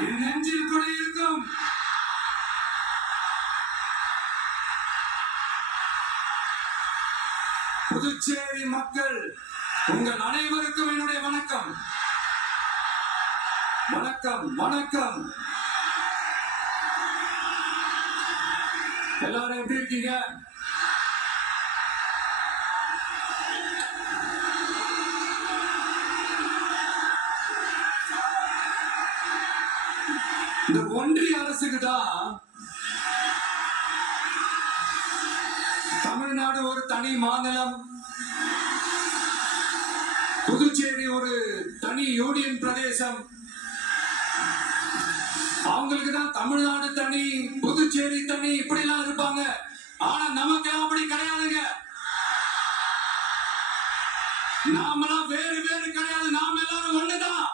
என் நெஞ்சில் குடியிருக்கும் புதுச்சேரி மக்கள் உங்கள் அனைவருக்கும் என்னுடைய வணக்கம். வணக்கம் வணக்கம். எல்லாரும் எப்படி இருக்கீங்க? இந்த ஒன்றிய அரசுக்கு தான் தமிழ்நாடு ஒரு தனி மாநிலம், புதுச்சேரி ஒரு தனி யூனியன் பிரதேசம். அவங்களுக்கு தான் தமிழ்நாடு தனி, புதுச்சேரி தனி, இப்படி எல்லாம் இருப்பாங்க. ஆனா நமக்கு அப்படி கிடையாதுங்க. நாமெல்லாம் வேறு வேறு கிடையாது. நாம எல்லாரும் ஒண்ணுதான்.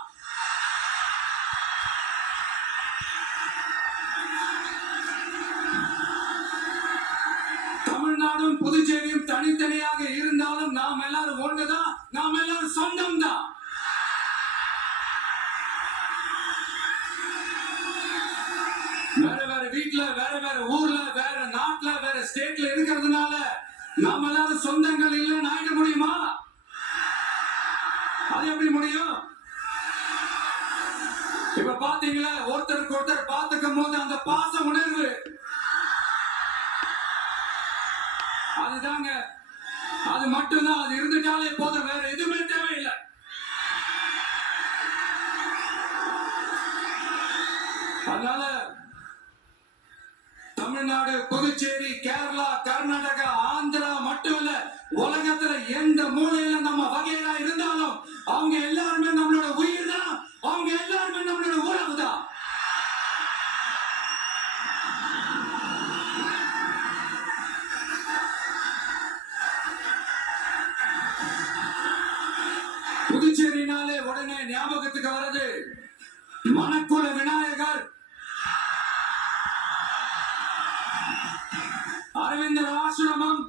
தமிழ்நாடும் புதுச்சேரியும் தனித்தனியாக இருந்தாலும் நாம் எல்லாரும் ஒண்ணுதான். நாம் எல்லாரும் சொந்தம் தான். வேற வேற வீட்டுல, வேற வேற ஊர்ல, வேற நாட்டுல, வேற ஸ்டேட்ல இருக்கிறதுனால நாம் எல்லாரும் சொந்தங்கள் இல்லைன்னு ஆயிட முடியுமா? அது எப்படி முடியும்? இப்ப பாத்தீங்களா, ஒருத்தருக்கு ஒருத்தர் பார்த்துக்கும் போது அந்த பாச உணர்வு, அதுதாங்க, அது மட்டும்தான். அது இருந்துட்டாலே போதும், வேற எதுவுமே தேவையில்லை. அதனால தமிழ்நாடு, புதுச்சேரி, கேரளா, கர்நாடகா, ஆந்திரா மட்டுமல்ல, உலகத்துல எந்த மூலையில நம்ம வகையில இருந்தாலும் அவங்க எல்லாருமே நம்மளோட உயிர் தான். அவங்க எல்லாருமே நம்மளோட உறவு தான். புதுச்சேரினாலே உடனே ஞாபகத்துக்கு வர்றது மணக்குள விநாயகர், அரவிந்தர் ஆசிரமம்,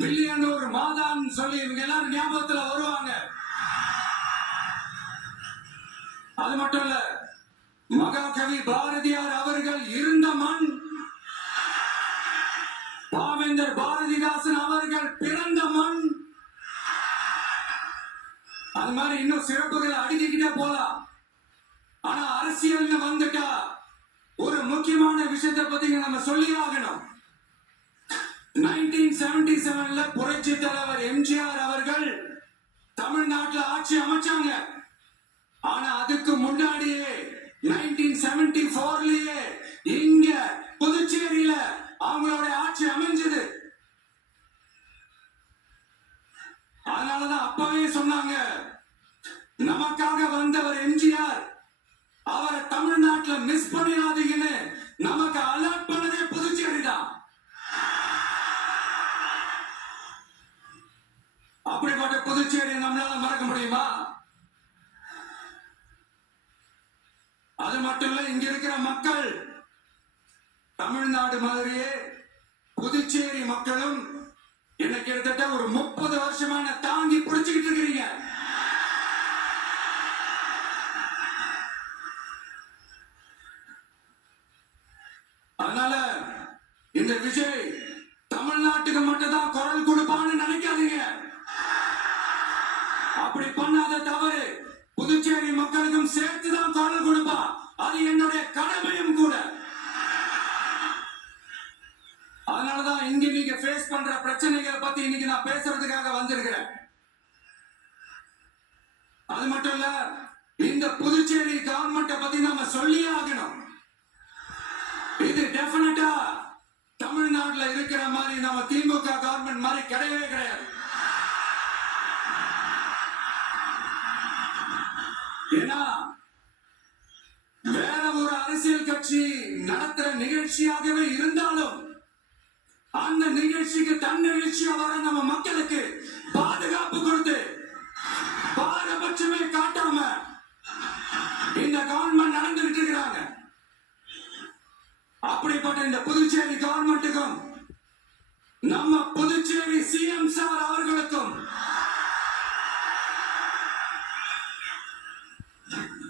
வில்லியனூர் மாதான் சொல்லி இவங்க எல்லாரும் ஞாபகத்துல வருவாங்க. அது மட்டும் இல்ல, மகாகவி பாரதியார் அவர்கள் இருந்த மண், பாவேந்தர் பாரதிதாசன் அவர்கள் பிறந்த மண். அது மாதிரி இன்னும் சிறப்புகளை அடுக்கிக்கிட்டே போலாம். ஆனா அரசியல் வந்துட்டா ஒரு முக்கியமான விஷயத்தை பத்தி நம்ம சொல்லி ஆகணும். 1977 புரட்சி தலைவர் எம்ஜிஆர் அவர்கள் தமிழ்நாட்டில் ஆட்சி அமைச்சாங்க. ஆனா அதுக்கு முன்னாடியே 1974 இங்க புதுச்சேரியில அவங்களோட ஆட்சி அமைஞ்சது. அதனாலதான் அப்பவே சொன்னாங்க, நமக்காக வந்தவர் எம்ஜிஆர், அவரை தமிழ்நாட்டில் மிஸ் பண்ணிடாதீங்கன்னு நமக்கு அலர்ட் பண்ணதே புதுச்சேரி தான். அப்படிப்பட்ட புதுச்சேரி நம்மளால மறக்க முடியுமா? அது மட்டும் இல்ல, இங்க இருக்கிற மக்கள் தமிழ்நாடு மாதிரியே புதுச்சேரி மக்களும் என்ன கிட்டத்தட்ட ஒரு 30 வருஷமான தாங்கி பிடிச்சுக்கிட்டு இருக்கிறீங்க. அதனால இந்த விஜய் தமிழ்நாட்டுக்கு மட்டும் தான் குரல் கொடுப்பான்னு நினைக்காதீங்க. அப்படி பண்ணாத தவறு. புதுச்சேரி மக்களுக்கும் சேர்த்துதான் குரல் கொடுப்பா. அது என்னுடைய கடமையும் கூட. அதனாலதான் இங்க நீங்க ஃபேஸ் பண்ற பிரச்சனைகளை பத்தி இன்னைக்கு நான் பேசுறதுக்காக வந்திருக்கிறேன். அது மட்டும் இல்ல, இந்த புதுச்சேரி கவர்மெண்ட்டை பத்தி நாம சொல்லியே ஆகணும். இது டெஃபினட்டா தமிழ்நாட்டுல இருக்கிற மாதிரி நம்ம திமுக கவர்மெண்ட் மாதிரி கிடையவே கிடையாது. ஏன்னா வேற ஒரு அரசியல் கட்சி நடத்துற நிகழ்ச்சியாகவே இருந்தாலும் அந்த நிகழ்ச்சிக்கு தன்னெழுச்சியா வர நம்ம மக்களுக்கு பாதுகாப்பு கொடுத்து பாரபட்சமே காட்டாம இந்த கவர்மெண்ட் நடந்துட்டு இருக்கிறாங்க. அப்படிப்பட்ட இந்த புதுச்சேரி கவர்மெண்ட்டுக்கும் நம்ம புதுச்சேரி சிஎம் சார் அவர்களுக்கும்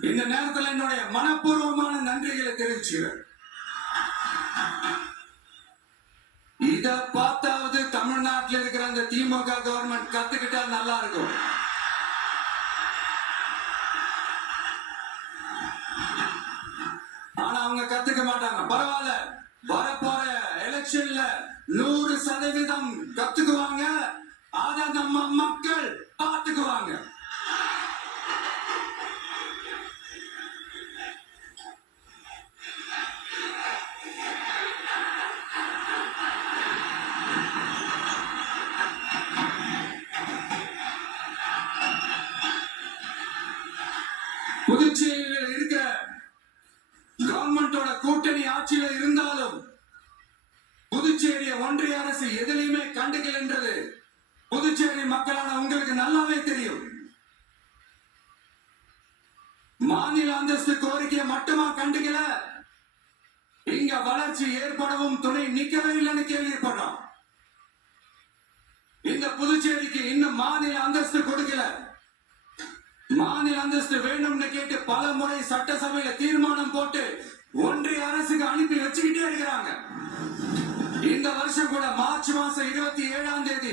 இந்த நேரத்தில் என்னுடைய மனப்பூர்வமான நன்றிகளை தெரிவிச்சுக்கிறேன். இத பார்த்தாவது தமிழ்நாட்டில் இருக்கிற அந்த திமுக கவர்மெண்ட் கத்துக்கிட்டா நல்லா இருக்கும். ஆனா அவங்க கத்துக்க மாட்டாங்க. பரவாயில்ல, வரப்போற எலெக்ஷன்ல 100% கத்துக்குவாங்க. அத நம்ம மக்கள் பார்த்துக்குவாங்க. புதுச்சேரியில் இருக்கிற கவர்மெண்டோட கூட்டணி ஆட்சியில இருந்தாலும் புதுச்சேரிய ஒன்றிய அரசு எதிலையுமே கண்டுக்கல் என்றது புதுச்சேரி மக்களான உங்களுக்கு நல்லாவே தெரியும். மாநில அந்தஸ்து கோரிக்கையை மட்டுமா கண்டுக்கல, இங்க வளர்ச்சி ஏற்படவும் துணை நிக்கவே இல்லைன்னு கேள்விப்படுறோம். இந்த புதுச்சேரிக்கு இன்னும் மாநில அந்தஸ்து கொடுக்கல. மாநில அந்தஸ்து வேண்டும்னு கேட்டு பல முறை சட்டசபையில தீர்மானம் போட்டு ஒன்றிய அரசுக்கு அனுப்பி வச்சுக்கிட்டே இருக்கிறாங்க. இந்த வருஷம் கூட மார்ச் மாசம் 27ஆம் தேதி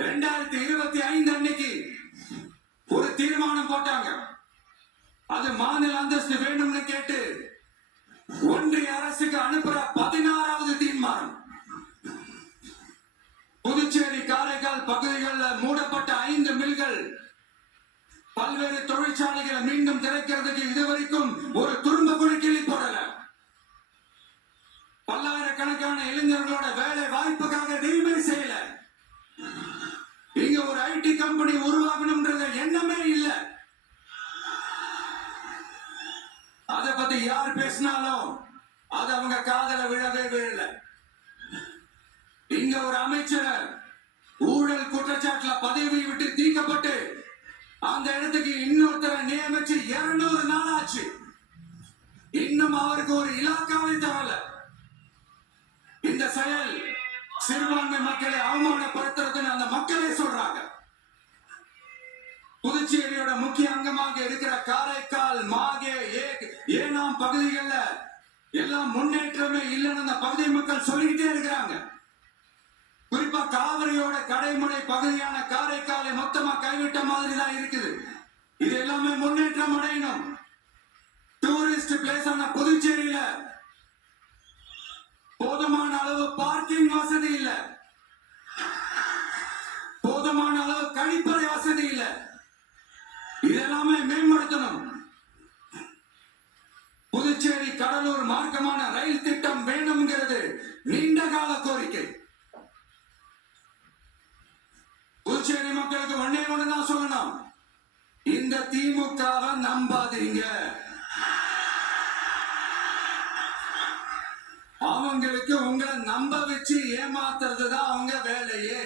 2025 அன்னைக்கு ஒரு தீர்மானம் போட்டாங்க. அது மாநில அந்தஸ்து வேண்டும்னு கேட்டு ஒன்றிய அரசுக்கு அனுப்புற 16வது தீர்மானம். புதுச்சேரி காரைக்கால் பகுதிகளில் மூடப்பட்ட 5 மில்கள், பல்வேறு தொழிற்சாலைகளை மீண்டும் திறக்கிறதுக்கு இதுவரைக்கும் ஒரு துரும்ப கூட கிள்ளி போடல. பல்லாயிரக்கணக்கான இளைஞர்களோட வேலை வாய்ப்புக்காக எதுவுமே செய்யல. இங்க ஒரு ஐடி கம்பெனி உருவாகணும்ன்றது எண்ணமே இல்லை. அத பத்தி யார் பேசினாலும் அது அவங்க காதல விழவே விழல. இங்க ஒரு அமைச்சர் ஊழல் குற்றச்சாட்டுல பதவி விட்டு தீக்கப்பட்டு அந்த இடத்துக்கு இன்னொருத்தரை நியமிச்சு 200 நாள் ஆச்சு. இன்னும் அவருக்கு ஒரு இலாக்காவை தரல. இந்த செயல் சிறுபான்மை மக்களை அவமானப்படுத்துறதுன்னு அந்த மக்களே சொல்றாங்க. புதுச்சேரியோட முக்கிய அங்கமாக இருக்கிற காரைக்கால், மாகே, ஏனாம் பகுதிகளில் எல்லாம் முன்னேற்றமே இல்லைன்னு அந்த பகுதி மக்கள் சொல்லிக்கிட்டே இருக்கிறாங்க. குறிப்பா காவிரியோட கடைமுனை பகுதியான காரைக்காலை மொத்தமா கைவிட்ட மாதிரி தான் இருக்குது. இது எல்லாமே முன்னேற்றம் அடையணும். டூரிஸ்ட் பிளேஸ் ஆன புதுச்சேரியில போதுமான அளவு பார்க்கிங் வசதி இல்ல, போதுமான அளவு கழிப்பறை வசதி இல்ல. இதெல்லாமே மேம்படுத்தணும். புதுச்சேரி கடலூர் மார்க்கமான ரயில் திட்டம் வேண்டும்ங்கிறது நீண்ட கால கோரிக்கை. புதுச்சேரி மக்களுக்கு ஒன்னே ஒண்ணுதான் சொல்லணும், இந்த திமுகவை நம்பாதீங்க. அவங்களுக்கு உங்களை நம்ப வச்சு ஏமாத்துறதுதான் அவங்க வேலையே.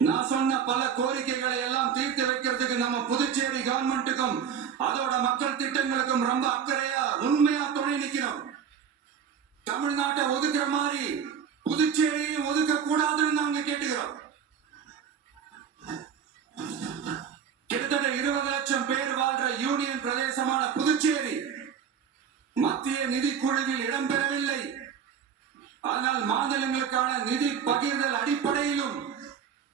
நான் சொன்ன பல கோரிக்கைகளை எல்லாம் தீர்த்து வைக்கிறதுக்கு நம்ம புதுச்சேரி கவர்மெண்ட்டுக்கும் அதோட மக்கள் திட்டங்களுக்கும் ரொம்ப அக்கறையா உண்மையா துணை நிற்கிறோம். தமிழ்நாட்டை ஒதுக்குற மாதிரி புதுச்சேரியை ஒதுக்க கூடாதுன்னு நாங்க கேட்டுக்கிறோம். கிட்டத்தட்ட 20 லட்சம் பேர் வாழ்ற யூனியன் பிரதேசமான புதுச்சேரி மத்திய நிதி குழுவில் இடம்பெறவில்லை. ஆனால் மாநிலங்களுக்கான நிதி பகிர்தல் அடிப்படையிலும்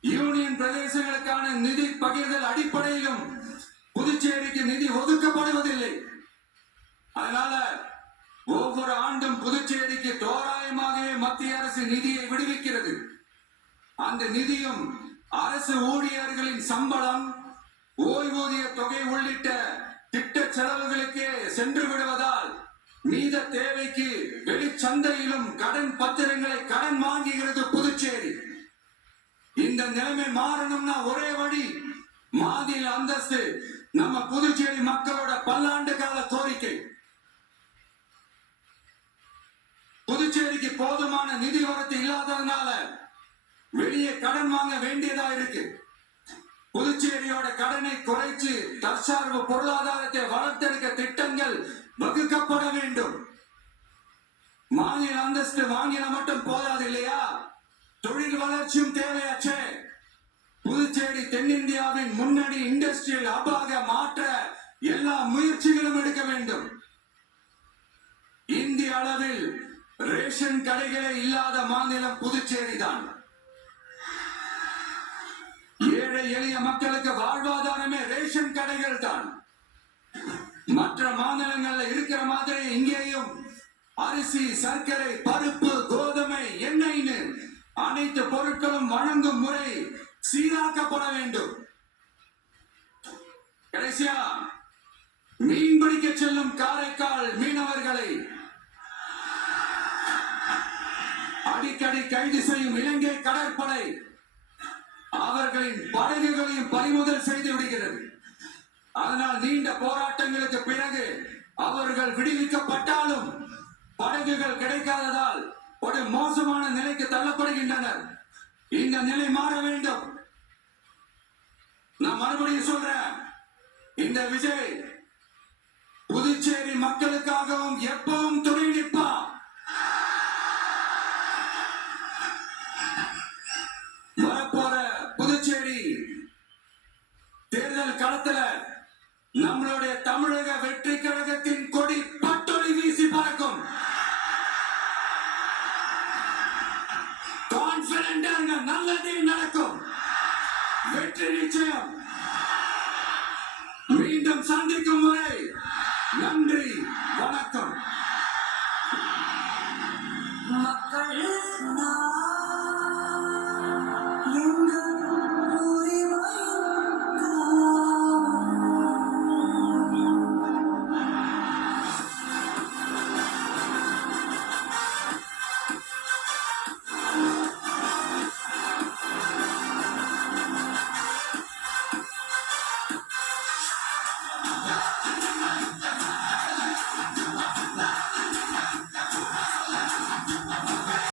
யூனியன் பிரதேசங்களுக்கான நிதி பகிர்தல் அடிப்படையிலும் புதுச்சேரிக்கு நிதி ஒதுக்கப்படுவதில்லை. அதனால ஒவ்வொரு ஆண்டும் புதுச்சேரிக்கு தோராயமாகவே மத்திய அரசு நிதியை விடுவிக்கிறது. அந்த நிதியும் அரசு ஊழியர்களின் சம்பளம், ஓய்வூதிய தொகை உள்ளிட்ட திட்ட செலவுகளுக்கே சென்று விடுவதால் மீத தேவைக்கு வெளிச்சந்தையிலும் கடன் பத்திரங்களை கடன் வாங்குகிறது புதுச்சேரி. இந்த நிலைமை மாறணும்னா ஒரே வழி, மாநில அந்தஸ்து நம்ம புதுச்சேரி மக்களோட பல்லாண்டு கால கோரிக்கை. புதுச்சேரிக்கு போதுமான நிதி வரத்து இல்லாததுனால வெளியே கடன் வாங்க வேண்டியதா இருக்கு. புதுச்சேரியோட கடனை குறைச்சு தற்சார்பு பொருளாதாரத்தை வளர்த்தெடுக்க திட்டங்கள் வகுக்கப்பட வேண்டும். மாநில அந்தஸ்து வாங்கின மட்டும் போதாது இல்லையா, தொழில் வளர்ச்சியும் தேவையாச்சே. புதுச்சேரி தென்னிந்தியாவின் முன்னணி இண்டஸ்ட்ரியல் ஹப்பாக மாற்ற எல்லா முயற்சிகளும் எடுக்க வேண்டும். இந்திய அளவில் ரேஷன் கடைகளே இல்லாத மாநிலம் புதுச்சேரி தான். ஏழை எளிய மக்களுக்கு வாழ்வாதாரமே ரேஷன் கடைகள் தான். மற்ற மாநிலங்கள்ல இருக்கிற மாதிரி இங்கேயும் அரிசி, சர்க்கரை, பருப்பு, கோதுமை, எண்ணெய்னு அனைத்து பொருட்களும் வழங்கும் முறை சீராக்கப்பட வேண்டும். கடைசியா மீன் பிடிக்க செல்லும் காரைக்கால் மீனவர்களை அடிக்கடி கைது செய்யும் இலங்கை கடற்படை அவர்களின் படகுகளையும் பறிமுதல் செய்து விடுகிறது. அதனால் நீண்ட போராட்டங்களுக்கு பிறகு அவர்கள் விடுவிக்கப்பட்டாலும் படகுகள் கிடைக்காததால் ஒரு மோசமான நிலைக்கு தள்ளப்படுகின்றனர். இந்த நிலை மாற வேண்டும். நான் மறுபடியும் சொல்றேன், இந்த விஜய் புதுச்சேரி மக்களுக்காகவும் எப்பவும் துணை நிற்பான். வரப்போற புதுச்சேரி தேர்தல் களத்துல நம்மளுடைய தமிழக வெற்றி கழகத்தின் கொடி பட்டொலி வீசி பறக்கும். கான்பிடென்டா நல்லதே நடக்கும். வெற்றி நிச்சயம். மீண்டும் சந்திக்கும் வரை நன்றி.